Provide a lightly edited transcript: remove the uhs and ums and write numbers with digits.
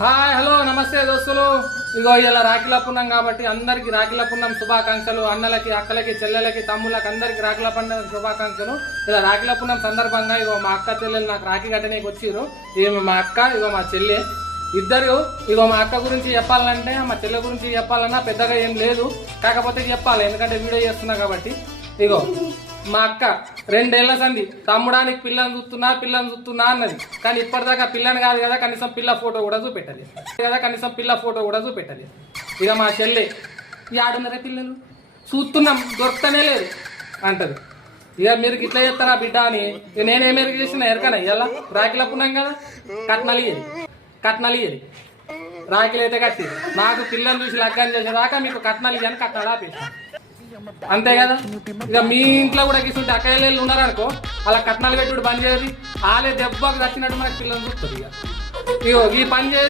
Hi hello నమస్తే దోస్తులు. ఇగో ఇలా రాఖీల పున్నం కాబట్టి అందరికి రాఖీల పున్నం శుభాకాంక్షలు. అన్నలకి, అక్కలకి, చెల్లెలకి, తమ్ముళ్ళకి అందరికి రాఖీల పున్నం శుభాకాంక్షలు. ఇలా రాఖీల పున్నం సందర్భంగా ఇగో మా అక్క చెల్లెలు నాకు రాఖీ కట్టడానికి వచ్చిర్రు. ఇగో మా అక్క, ఇగో మా చెల్లె ఇద్దరు. ఇగో మా అక్క గురించి చెప్పాలంటే, మా చెల్లె గురించి చెప్పాలన్నా పెద్దగా ఏం లేదు, కాకపోతే చెప్పాలి ఎందుకంటే వీడియో చేస్తున్నా కాబట్టి. ఇగో మా అక్క 2 ఏళ్ల సంది తమ్ముడానికి పిల్లని చూస్తున్నా అన్నది, కానీ ఇప్పటిదాకా పిల్లని కాదు కదా, కనీసం పిల్ల ఫోటో కూడా చూపెట్టాలి. ఇక మా చెల్లె ఈ ఆడున్నారా పిల్లలు చూస్తున్నాం దొరుకుతానే లేదు అంటది. ఇక మీరు ఇట్లా చెప్తారా బిడ్డ అని నేనేం ఎరుగు చేసిన ఎరకనా ఇలా రాఖీల పున్నాం కదా, కట్నాలు ఇయ్యది రాఖీలు అయితే కట్టి నాకు పిల్లని చూసి లగ్గం చేసేదాకా మీకు కట్నాలు ఇయ్యని కట్నాలు ఆపేసి అంతే కదా. ఇక మీ ఇంట్లో కూడా గిసుంటే అక్కయ్యలు ఉన్నారనుకో, అలా కట్నాలు పెట్టుడు బంద్ చేయాలి. వాళ్ళే దెబ్బకు దచ్చినట్టు మనకు పిల్లలు చూస్తుంది. ఇక ఈ పని చేసి